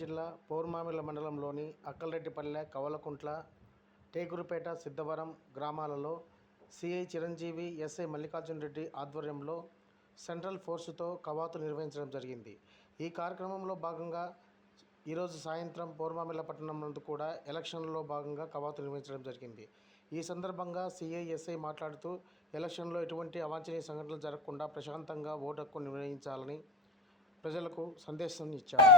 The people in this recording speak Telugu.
జిల్లా పౌర్మామిల మండలంలోని అక్కలరెడ్డిపల్లె, కవలకుంట్ల, టేకురుపేట, సిద్ధవరం గ్రామాలలో సిఐ చిరంజీవి, ఎస్ఐ మల్లికార్జున రెడ్డి ఆధ్వర్యంలో సెంట్రల్ ఫోర్సుతో కవాతు నిర్వహించడం జరిగింది. ఈ కార్యక్రమంలో భాగంగా ఈరోజు సాయంత్రం పౌర్మామిల పట్టణం నందు కూడా ఎలక్షన్లలో భాగంగా కవాతు నిర్వహించడం జరిగింది. ఈ సందర్భంగా సిఐ, ఎస్ఐ మాట్లాడుతూ ఎలక్షన్లో ఎటువంటి అవాంఛనీయ సంఘటనలు జరగకుండా ప్రశాంతంగా ఓటు హక్కు నిర్వహించాలని ప్రజలకు సందేశం ఇచ్చారు.